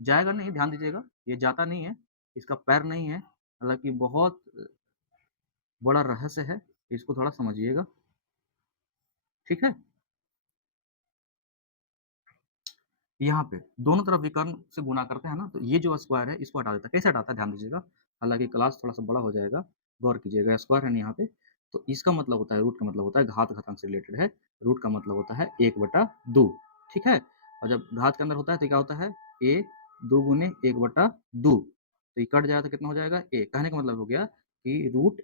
जाएगा नहीं, ध्यान दीजिएगा, ये जाता नहीं है, इसका पैर नहीं है। हालांकि बहुत बड़ा रहस्य है, इसको थोड़ा समझिएगा, ठीक है? यहाँ पे दोनों तरफ विकर्ण से गुना करते हैं ना, तो ये जो स्क्वायर है इसको हटा देता है। कैसे हटाता है? ध्यान दीजिएगा, हालांकि क्लास थोड़ा सा बड़ा हो जाएगा, गौर कीजिएगा स्क्वायर है ना यहाँ पे, तो इसका मतलब होता है, रूट का मतलब होता है घात घातांक से रिलेटेड है, रूट का मतलब होता है 1/2, ठीक है? और जब घात के अंदर होता है तो क्या होता है, a 2 गुने 1/2, तो ये कट जाएगा तो कितना हो जाएगा a। कहने का मतलब हो गया कि रूट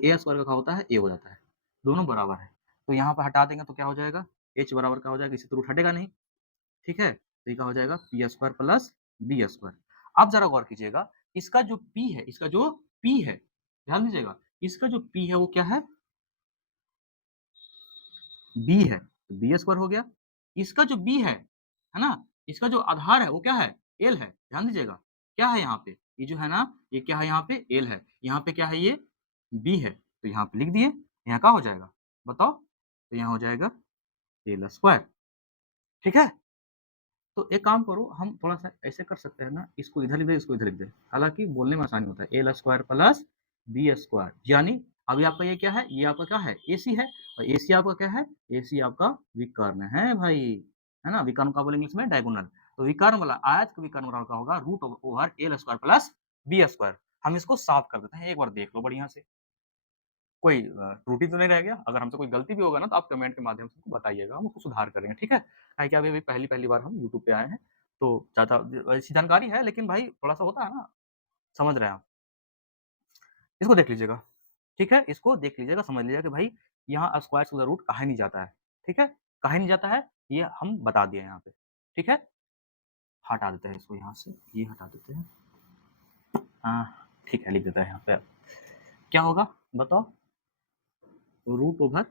a स्क्वायर का क्या होता है, a हो जाता है, दोनों बराबर है। तो यहाँ पर हटा देंगे तो क्या हो जाएगा, h बराबर क्या हो जाएगा, इससे तो रूट हटेगा नहीं, ठीक है? तो ये क्या हो जाएगा P square plus B square. अब जरा गौर कीजिएगा, इसका जो p है, इसका जो p है, ध्यान दीजिएगा, इसका जो p है वो क्या है, b है, तो बी स्क्वायर हो गया। इसका जो b है ना, इसका जो आधार है वो क्या है, l है। ध्यान दीजिएगा, क्या है यहाँ पे, ये जो है ना, ये क्या है यहाँ पे, l है, यहाँ पे क्या है, ये b है, तो यहाँ पे लिख दिए, यहाँ क्या हो जाएगा बताओ, तो यहाँ हो जाएगा l स्क्वायर, ठीक है? तो एक काम करो, हम थोड़ा-सा ऐसे कर सकते हैं ना, इसको इधर लिख दें, इसको इधर लिख दें। हालाँकि बोलने में आसानी होता है, L square plus B square, यानी अभी आपका ये क्या है? ये आपका क्या है? एसी है, और एसी आपका क्या है? एसी आपका विकर्ण है भाई, है ना? विकर्ण का बोलेंगे इंग्लिश में डायगोनल। तो विकर्ण वाला, आयत का विकर्ण वाला क्या होगा? Root over L square plus B square. हम इसको साफ कर देते हैं, एक बार देख लो बढ़िया से। कोई त्रुटि तो नहीं रह गया? अगर हमसे कोई गलती भी होगा ना, तो आप कमेंट के माध्यम से हमको बताइएगा, हम उसको सुधार करेंगे, ठीक है? काहे कि अभी-अभी पहली-पहली बार हम यूट्यूब पे आए हैं, तो ज़्यादा ऐसी जानकारी है, लेकिन भाई थोड़ा-सा होता है ना, समझ रहे हैं आप। इसको देख लीजिएगा, ठीक है? इसको देख लीजिएगा, समझ लीजिएगा कि भाई यहाँ स्क्वायर टू द रूट काहे नहीं जाता है, ठीक है? काहे नहीं जाता है, ये हम बता दिए यहाँ पे, ठीक है? हटा देते हैं इसको यहाँ से, ये हटा देते हैं। ठीक है, लिख देते हैं यहाँ पे। क्या होगा बताओ? रूट ओवर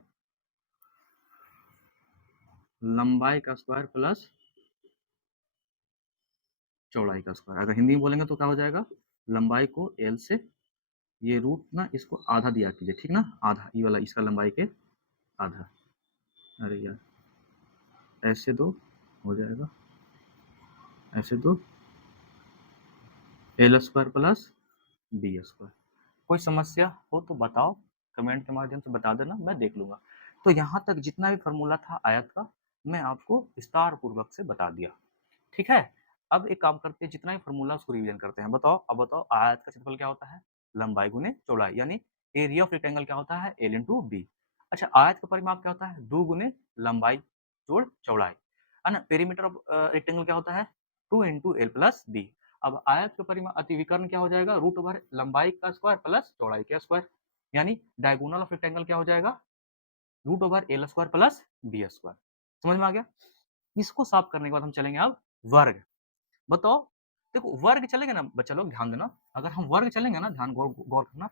लंबाई का स्क्वायर प्लस चौड़ाई का स्क्वायर। अगर हिंदी में बोलेंगे तो क्या हो जाएगा, लंबाई को एल से, ये रूट ना इसको आधा दिया कीजिए, ठीक ना, आधा, ये वाला इसका लंबाई के आधा। अरे यार, ऐसे दो हो जाएगा, ऐसे दो, L square plus B square. कोई समस्या हो तो बताओ, कमेंट के माध्यम से बता देना, मैं देख लूंगा। तो यहाँ तक जितना भी फॉर्मूला था आयत का, मैं आपको विस्तार पूर्वक से बता दिया, ठीक है? अब एक काम करते हैं, जितना भी फॉर्मूला उसको रिवीजन करते हैं। बताओ, अब बताओ, आयत का क्षेत्रफल क्या होता है, लंबाई गुने चौड़ाई, यानी एरिया ऑफ रेक्टेंगल क्या होता है, एल इंटू बी। अच्छा, आयत का परिमाप क्या होता है, 2 गुने लंबाई जोड़ चौड़ाई, है ना? पेरीमीटर ऑफ रेक्टेंगल क्या होता है, 2 इंटू एल प्लस बी। अब आयत का परिमाप अतिविकर्ण क्या हो जाएगा, रूट ओवर लंबाई का स्क्वायर प्लस चौड़ाई का स्क्वायर, यानी डायगोनल ऑफ रेक्टेंगल क्या हो जाएगा, root over L square plus B square. समझ में आ गया? इसको साफ करने के बाद हम चलेंगे अब वर्ग। बताओ, देखो वर्ग चलेंगे ना बच्चा लोग, ध्यान देना, अगर हम वर्ग चलेंगे ना, ध्यान गौर गौर करना,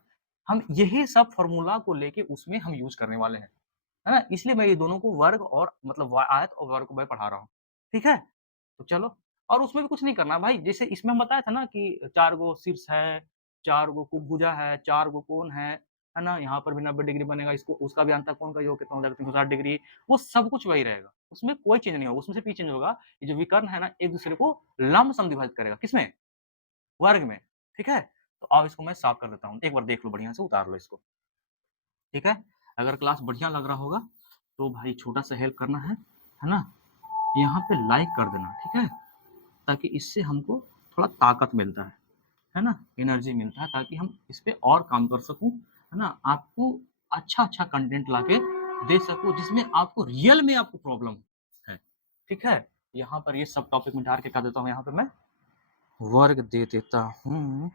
हम यही सब फॉर्मूला को लेके उसमें हम यूज करने वाले हैं, है ना? इसलिए मैं ये दोनों को वर्ग और मतलब आयत और वर्ग को मैं पढ़ा रहा हूँ, ठीक है? तो चलो, और उसमें भी कुछ नहीं करना भाई, जैसे इसमें हम बताया था ना कि 4 गो शीर्ष है, 4 गो कुभुजा है, 4 गो कोण है ना? यहाँ पर भी 90 डिग्री बनेगा, इसको उसका भी अंतःकोण का योग कितना हो जाएगा, 360 डिग्री, वो सब कुछ वही रहेगा, उसमें कोई चेंज नहीं होगा, उसमें सिर्फ ये चेंज होगा, ये जो विकर्ण है ना, एक दूसरे को लंब समद्विभाजित करेगा, किसमें, वर्ग में, ठीक है? तो आओ इसको मैं साफ कर देता हूँ, एक बार देख लो बढ़िया से, उतार लो इसको, ठीक है? अगर क्लास बढ़िया लग रहा होगा तो भाई छोटा सा हेल्प करना है ना? यहाँ पे लाइक कर देना, ठीक है? ताकि इससे हमको थोड़ा ताकत मिलता है ना? एनर्जी मिलता है, ताकि हम इस पे और काम कर सकूँ, है ना? आपको अच्छा-अच्छा कंटेंट लाके दे सकूँ, जिसमें आपको रियल में आपको प्रॉब्लम है, ठीक है? यहाँ पर ये सब टॉपिक मिटा के क्या देता हूँ, यहाँ पे मैं वर्ग दे देता हूँ,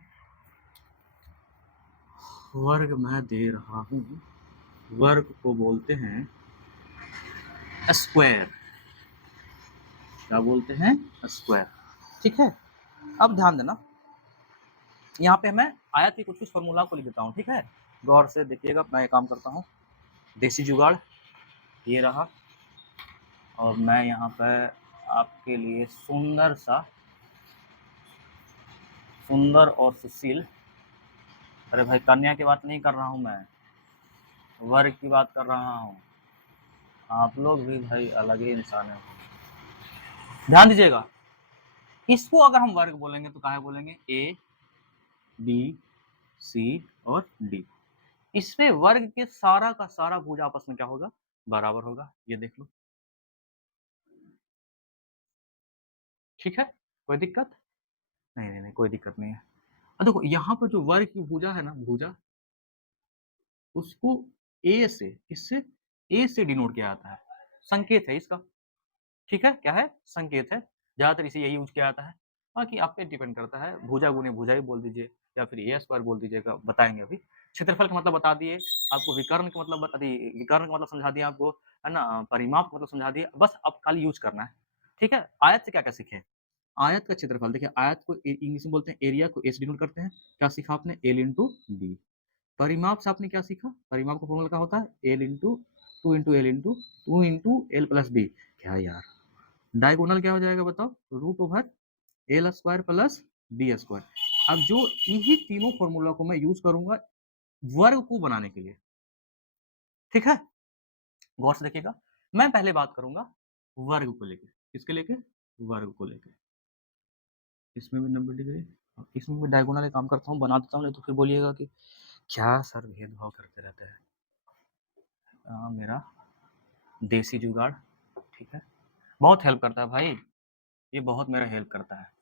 वर्ग मैं दे रहा हूँ, वर्ग को बोलते हैं स्क्वायर, क्या बोलते हैं, स्क्वायर, ठीक है? अब ध्यान देना, यहाँ पे मैं आयत के कुछ-कुछ फॉर्मूला को लिख देता हूँ, ठीक है? गौर से देखिएगा, मैं ये काम करता हूँ, देसी जुगाड़, ये रहा, और मैं यहाँ पे आपके लिए सुंदर और सुशील, अरे भाई कन्या की बात नहीं कर रहा हूँ मैं, वर्ग की बात कर रहा हूँ। आप लोग भी भाई अलग ही इंसान है, ध्यान दीजिएगा। इसको अगर हम वर्ग बोलेंगे तो काहे बोलेंगे, ए बी सी और डी। इसमें वर्ग के सारा का सारा भुजा आपस में क्या होगा, बराबर होगा, ये देख लो, ठीक है? कोई दिक्कत नहीं, कोई दिक्कत नहीं है। देखो यहाँ पर जो वर्ग की भुजा है ना, भुजा उसको ए से, किससे? ए से डिनोट किया जाता है। संकेत है इसका, ठीक है? क्या है? संकेत है। ज़्यादातर इसे यही यूज़ किया जाता है। बाकी आप पे डिपेंड करता है, भुजा गुने भुजा ही बोल दीजिए या फिर ए स्क्वायर बोल दीजिएगा, बताएँगे अभी। क्षेत्रफल का मतलब बता दिए, आपको विकर्ण का मतलब बता दिए, विकर्ण का मतलब समझा दिया आपको, है ना? परिमाप का मतलब समझा दिया, बस अब खाली यूज़ करना है, ठीक है? आयत से क्या-क्या सीखे? आयत का क्षेत्रफल देखिए, आयत को इंग्लिश में बोलते हैं एरिया, को ए से डिनोट करते हैं। क्या सीखा आपने? L into B. परिमाप से आपने क्या सीखा? परिमाप का फॉर्मूला क्या होता है? L into 2 into L into 2 into L plus B. क्या यार, डायगोनल क्या हो जाएगा बताओ? Root over L square plus B square. अब जो इन्हीं तीनों फॉर्मूला को मैं यूज करूंगा वर्ग को बनाने के लिए, ठीक है? गौर से देखिएगा, मैं पहले बात करूंगा वर्ग को लेके। किसके लेके? वर्ग को लेके। इसमें भी 90 डिग्री और इसमें भी डायगोनल काम करता हूँ, बना देता हूँ, नहीं तो फिर बोलिएगा कि क्या सर भेदभाव करते रहते हैं। मेरा देसी जुगाड़, ठीक है? बहुत हेल्प करता है भाई, ये बहुत मेरा हेल्प करता है।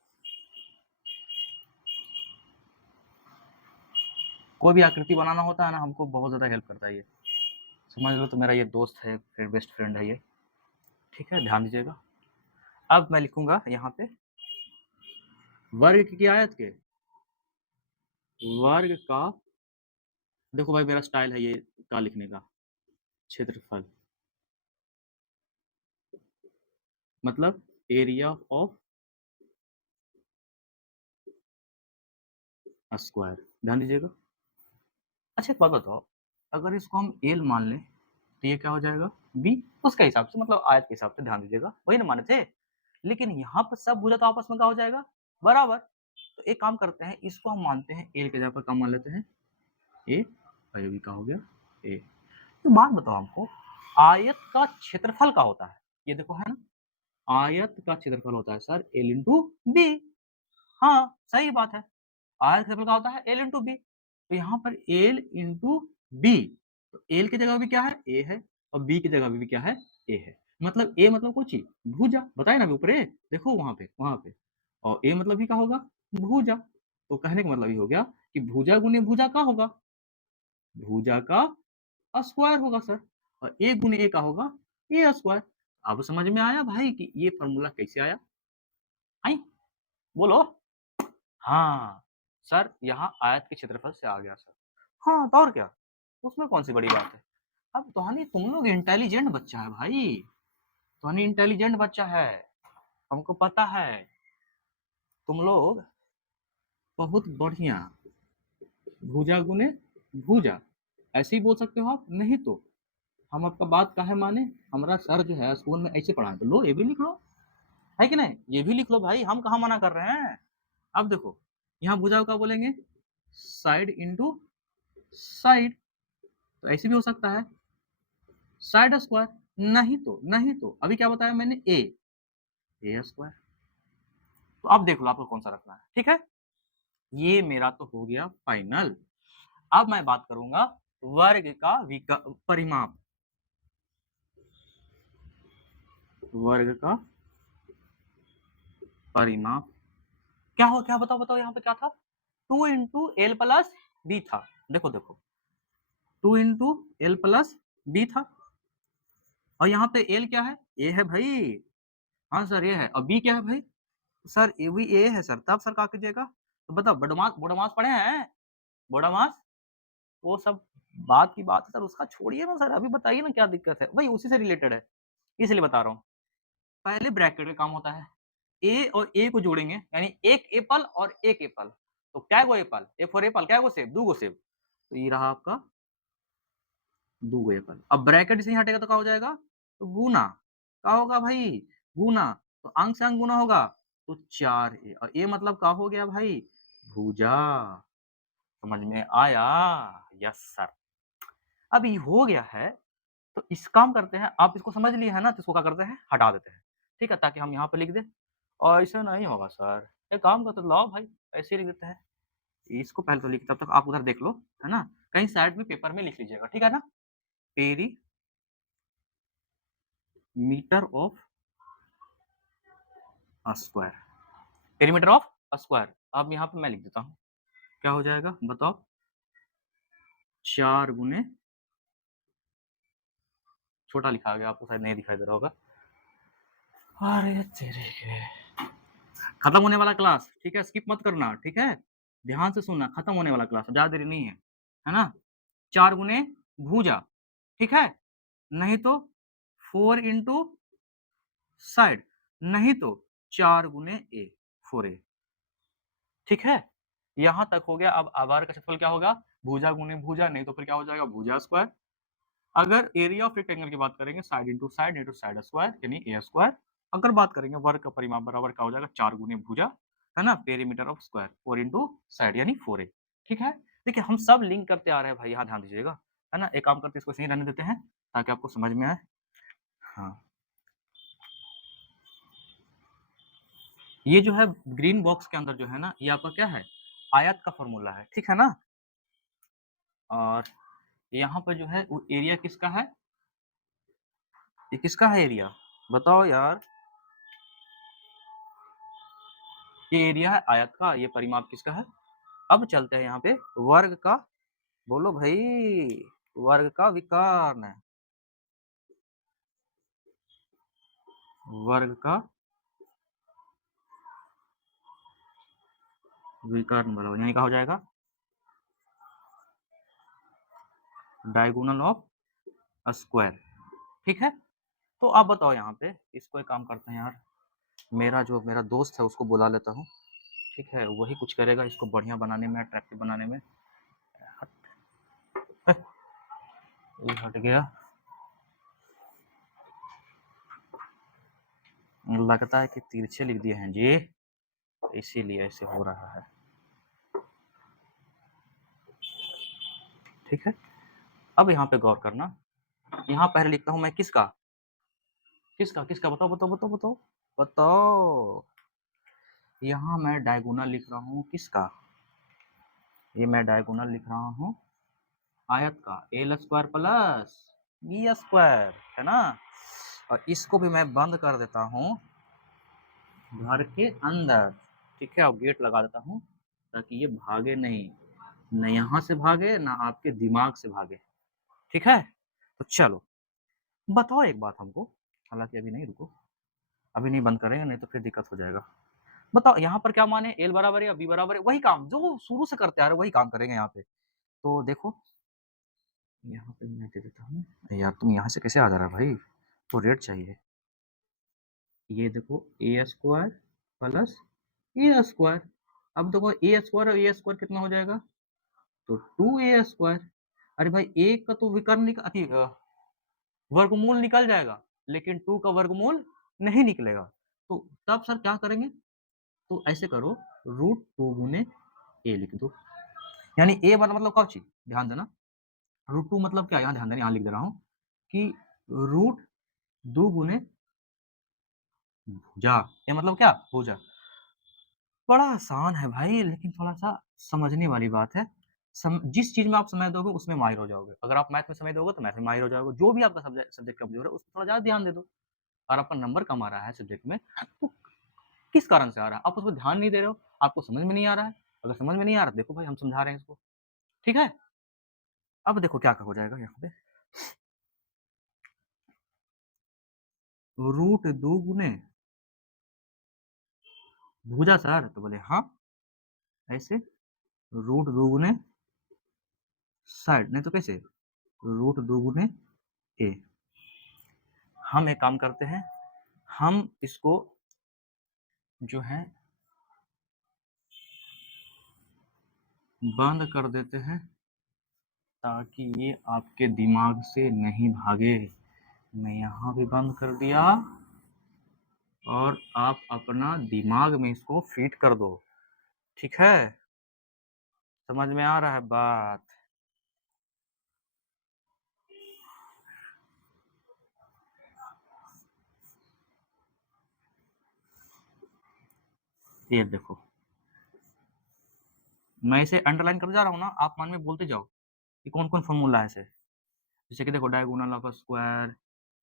कोई भी आकृति बनाना होता है ना, हमको बहुत ज़्यादा हेल्प करता है ये। समझ लो तो मेरा ये दोस्त है, फिर बेस्ट फ्रेंड है ये, ठीक है? ध्यान दीजिएगा। अब मैं लिखूंगा यहाँ पे वर्ग की आयत के वर्ग का, देखो भाई मेरा स्टाइल है ये का लिखने का, क्षेत्रफल मतलब एरिया ऑफ स्क्वायर। ध्यान दीजिएगा। अच्छा एक बात बताओ, अगर इसको हम एल मान लें तो ये क्या हो जाएगा? बी। उसके हिसाब से, मतलब आयत के हिसाब से, ध्यान दीजिएगा, वही ना माने थे। लेकिन यहाँ पर सब भुजा तो आपस में क्या हो जाएगा? बराबर। तो एक काम करते हैं, इसको हम मानते हैं एल के जगह पर, क्या मान लेते हैं? ए। और ये भी क्या हो गया? ए। तो बात बताओ हमको, आयत का क्षेत्रफल क्या होता है? ये देखो है ना, आयत का क्षेत्रफल होता है सर एल इंटू बी। हाँ सही बात है, आयत क्षेत्रफल का होता है एल इंटू बी। तो यहाँ पर एल इंटू बी, तो एल की जगह भी क्या है? ए है, और बी की जगह भी क्या है? ए है। मतलब ए मतलब कुछ चीज भुजा, बताए ना अभी ऊपर ए, देखो वहां पे, और ए मतलब भी क्या होगा? भुजा। तो कहने का मतलब ये हो गया कि भुजा गुने भुजा का होगा? भुजा का स्क्वायर होगा सर, और ए गुने ए का होगा? ए स्क्वायर। अब समझ में आया भाई कि ये फॉर्मूला कैसे आया? आई बोलो। हाँ सर, यहाँ आयत के क्षेत्रफल से आ गया सर। हाँ तो और क्या, उसमें कौन सी बड़ी बात है? अब तोहनी तुम लोग इंटेलिजेंट बच्चा है भाई, तोहनी इंटेलिजेंट बच्चा है, हमको पता है तुम लोग बहुत बढ़िया। भुजा गुने भुजा, ऐसे ही बोल सकते हो आप, नहीं तो हम आपका बात काहे माने? हमारा सर जो है स्कूल में ऐसे पढ़ाए, तो लो ये भी लिख लो, है कि नहीं? ये भी लिख लो भाई, हम कहाँ मना कर रहे हैं। अब देखो, यहाँ भुजा का बोलेंगे साइड इंटू साइड, तो ऐसे भी हो सकता है साइड स्क्वायर। नहीं तो अभी क्या बताया मैंने? ए स्क्वायर। तो अब देख लो आपको कौन सा रखना है, ठीक है? ये मेरा तो हो गया फाइनल। अब मैं बात करूंगा वर्ग का परिमाप, वर्ग का परिमाप क्या हो? क्या बताओ बताओ, यहाँ पे क्या था? 2 इंटू एल प्लस बी था। देखो देखो, 2 इंटू एल प्लस बी था, और यहाँ पे एल क्या है? ए है भाई। हाँ सर ये है, और बी क्या है भाई? सर ये भी ए है सर, तब सर क्या कीजिएगा? तो बताओ, बोडोमास बोडोमास पढ़े हैं? बोडोमास, वो सब बात की बात है सर, उसका छोड़िए ना सर, अभी बताइए ना क्या दिक्कत है? भाई उसी से रिलेटेड है, इसलिए बता रहा हूँ। पहले ब्रैकेट का काम होता है, ए और ए को जोड़ेंगे, यानी एक एप्पल और एक एप्पल, तो क्या गो एप्पल? ए फॉर एप्पल, क्या गो सेब? दो गो सेब। तो ये रहा आपका दो गो एप्पल। अब ब्रैकेट से ही हटेगा तो क्या हो जाएगा? तो गुना। क्या होगा भाई? गुना। तो अंक से अंक गुना होगा, तो 4a, और ए मतलब क्या हो गया भाई? भुजा। समझ में आया? Yes sir. अब ये हो गया है, तो इस काम करते हैं, आप इसको समझ लिए है ना, तो इसको क्या करते हैं? हटा देते हैं, ठीक है? ताकि हम यहाँ पे लिख दें। और ऐसा नहीं होगा सर, एक काम करते, लाओ भाई ऐसे ही लिख देते हैं। इसको पहले तो लिख, तब तक आप उधर देख लो, है ना? कहीं साइड में पेपर में लिख लीजिएगा, ठीक है ना? Perimeter of square, perimeter of square. अब यहाँ पे मैं लिख देता हूँ, क्या हो जाएगा बताओ? 4 गुने छोटा लिखा गया, आपको शायद नहीं दिखाई दे रहा होगा। अरे तेरे के, खत्म होने वाला क्लास, ठीक है, स्किप मत करना, ठीक है, ध्यान से सुनना, खत्म होने वाला क्लास, ज्यादा देरी नहीं है ना। 4 गुने भुजा, ठीक है, नहीं तो 4 इंटू साइड, नहीं तो 4 गुने ए, 4a, ठीक है, यहां तक हो गया। अब आधार का क्षेत्रफल क्या होगा, भुजा गुने भुजा, नहीं तो फिर क्या हो जाएगा, भुजा स्क्वायर। अगर एरिया ऑफ रेक्टेंगल की बात करेंगे, साइड इंटू साइड स्क्वायर यानी ए स्क्वायर। अगर बात करेंगे वर्ग का परिमाप बराबर क्या हो जाएगा, 4 गुने भुजा, है ना, perimeter of square 4 into side यानी 4a, ठीक है। देखिए हम सब लिंक करते आ रहे हैं भाई, यहाँ ध्यान दीजिएगा, है ना। एक काम करते इसको सही रहने देते हैं ताकि आपको समझ में आए। हाँ, ये जो है ग्रीन बॉक्स के अंदर जो है ना, ये आपका क्या है, आयत का फॉर्मूला है, ठीक है ना। और यहाँ पर जो है वो एरिया किसका है, ये किसका है एरिया, बताओ यार, ये एरिया है आयत का, ये परिमाप किसका है। अब चलते हैं यहाँ पे वर्ग का, बोलो भाई, वर्ग का विकर्ण, वर्ग का विकर्ण बराबर यानी क्या हो जाएगा, डायगोनल ऑफ स्क्वायर, ठीक है। तो आप बताओ यहाँ पे, इसको एक काम करते हैं यार, मेरा दोस्त है उसको बुला लेता हूँ, ठीक है, वही कुछ करेगा इसको बढ़िया बनाने में, अट्रैक्टिव बनाने में। ये हट गया, लगता है कि तिरछे लिख दिए हैं जी, इसीलिए ऐसे हो रहा है, ठीक है। अब यहाँ पे गौर करना, यहाँ पहले लिखता हूँ मैं किसका, किसका किसका, बताओ बताओ बताओ बताओ बताओ, यहाँ मैं डायगोनल लिख रहा हूँ किसका, ये मैं डायगोनल लिख रहा हूँ आयत का, L square plus B square, है ना। और इसको भी मैं बंद कर देता हूँ घर के अंदर, ठीक है, और गेट लगा देता हूँ ताकि ये भागे नहीं, न यहाँ से भागे ना आपके दिमाग से भागे, ठीक है। तो चलो बताओ एक बात हमको, हालांकि अभी नहीं, रुको, अभी नहीं बंद करेंगे, नहीं तो फिर दिक्कत हो जाएगा। बताओ यहाँ पर क्या माने, एल बराबर या बी बराबर है, वही काम जो शुरू से करते आ रहे वही काम करेंगे यहाँ पे। तो देखो यहाँ पे मैं दे देता हूँ, यार तुम यहाँ से कैसे आ जा रहा है भाई, तो रेट चाहिए, ये देखो ए स्क्वायर प्लस ए स्क्वायर। अब देखो ए स्क्वायर और ए स्क्वायर कितना हो जाएगा, तो 2a स्क्वायर। अरे भाई एक का तो विकर्ण वर्गमूल निकल जाएगा, लेकिन 2 का वर्गमूल नहीं निकलेगा, तो तब सर क्या करेंगे, तो ऐसे करो, √2 गुने ए लिख दो, यानी ए मतलब कौन चीज, ध्यान देना, √2 मतलब क्या, यहाँ ध्यान देना, यहाँ लिख दे रहा हूँ कि √2 गुने भुजा, ये मतलब क्या, भुजा। बड़ा आसान है भाई, लेकिन थोड़ा सा समझने वाली बात है। जिस चीज में आप समय दोगे उसमें माहिर हो जाओगे, अगर आप मैथ में समय दोगे तो मैथ में माहिर हो जाओगे, जो भी आपका सब्जेक्ट कमजोर है उस पर थोड़ा ज्यादा ध्यान दे दो। और आपका नंबर कम आ रहा है सब्जेक्ट में, तो किस कारण से आ रहा है, आप उस पर ध्यान नहीं दे रहे हो, आपको समझ में नहीं आ रहा है। अगर समझ में नहीं आ रहा, देखो भाई हम समझा रहे हैं इसको, ठीक है। अब देखो क्या हो जाएगा यहाँ पे, √2 गुने भुजा सर, तो बोले हाँ, ऐसे √2 गुने साइड, नहीं तो कैसे, √2 गुने ए। हम एक काम करते हैं, हम इसको जो है बंद कर देते हैं ताकि ये आपके दिमाग से नहीं भागे। मैं यहाँ भी बंद कर दिया और आप अपना दिमाग में इसको फिट कर दो, ठीक है, समझ में आ रहा है बात। ये देखो मैं इसे अंडरलाइन कर जा रहा हूँ ना, आप मन में बोलते जाओ कि कौन कौन फॉर्मूला है ऐसे, जैसे कि देखो डायगोनल ऑफ स्क्वायर,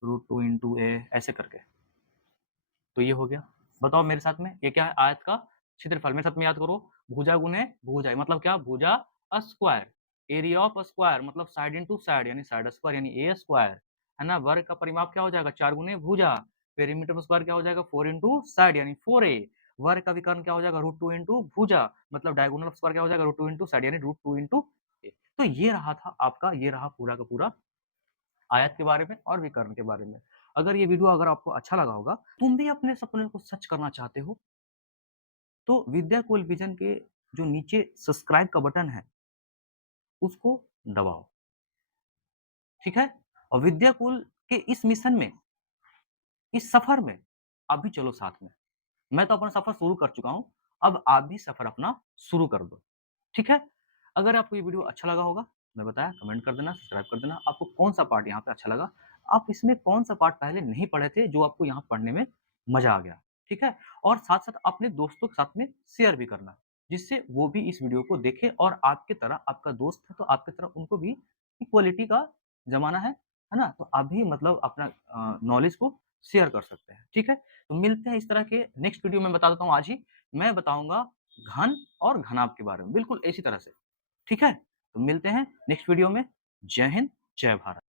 √2 इंटू ए, ऐसे करके, तो ये हो गया। बताओ मेरे साथ में, ये क्या है, आयत का क्षेत्रफल, मेरे साथ में याद करो, भुजा गुने भुजा, मतलब क्या, भुजा स्क्वायर, एरिया ऑफ स्क्वायर मतलब साइड इंटू साइड यानी साइड स्क्वायर यानी ए स्क्वायर, है ना? वर्ग का परिमाप क्या हो जाएगा 4 गुने भुजा, पेरीमीटर स्क्वायर क्या हो जाएगा 4 इंटू साइड यानी 4a, वर्ग का विकर्ण क्या हो जाएगा √2 इंटू भुजा, मतलब डायगोनल स्क्वायर क्या हो जाएगा √2 इंटू साइड यानी √2 इंटू a। तो ये रहा था आपका, ये रहा पूरा का पूरा आयत के बारे में और विकर्ण के बारे में। अगर ये वीडियो अगर आपको अच्छा लगा होगा, तुम भी अपने सपने को सच करना चाहते हो, तो विद्या कोल विज़न के जो नीचे सब्सक्राइब का बटन है, उसको दबाओ, ठीक है? और विद्या कुल के इस मिशन में, इस सफ़र में आप भी चलो साथ में। मैं तो अपना सफ़र शुरू कर चुका हूँ, अब आप भी सफ़र अपना शुरू कर दो, ठीक है? अगर आपको ये वीडियो अच्छा लगा होगा, मैं बताया कमेंट कर देना, सब्सक्राइब कर देना। आपको कौन-सा पार्ट यहाँ पे अच्छा लगा? आप इसमें कौन-सा पार्ट पहले नहीं पढ़े थे, जो आपको यहाँ पढ़ने में मज़ा आ गया, ठीक है? और साथ-साथ अपने दोस्तों के साथ में शेयर भी करना, जिससे वो भी इस वीडियो को देखें और आपकी तरह आपका दोस्त है, तो आपकी तरह उनको भी इक्वालिटी का ज़माना है ना? तो आप भी मतलब अपना नॉलेज को शेयर कर सकते हैं, ठीक है? तो मिलते हैं इस तरह के नेक्स्ट वीडियो में बता देता हूँ आज ही, मैं बताऊँगा घन और घनाभ के बारे में, बिल्कुल इसी तरह से, ठीक है? तो मिलते हैं नेक्स्ट वीडियो में। जय हिंद, जय भारत।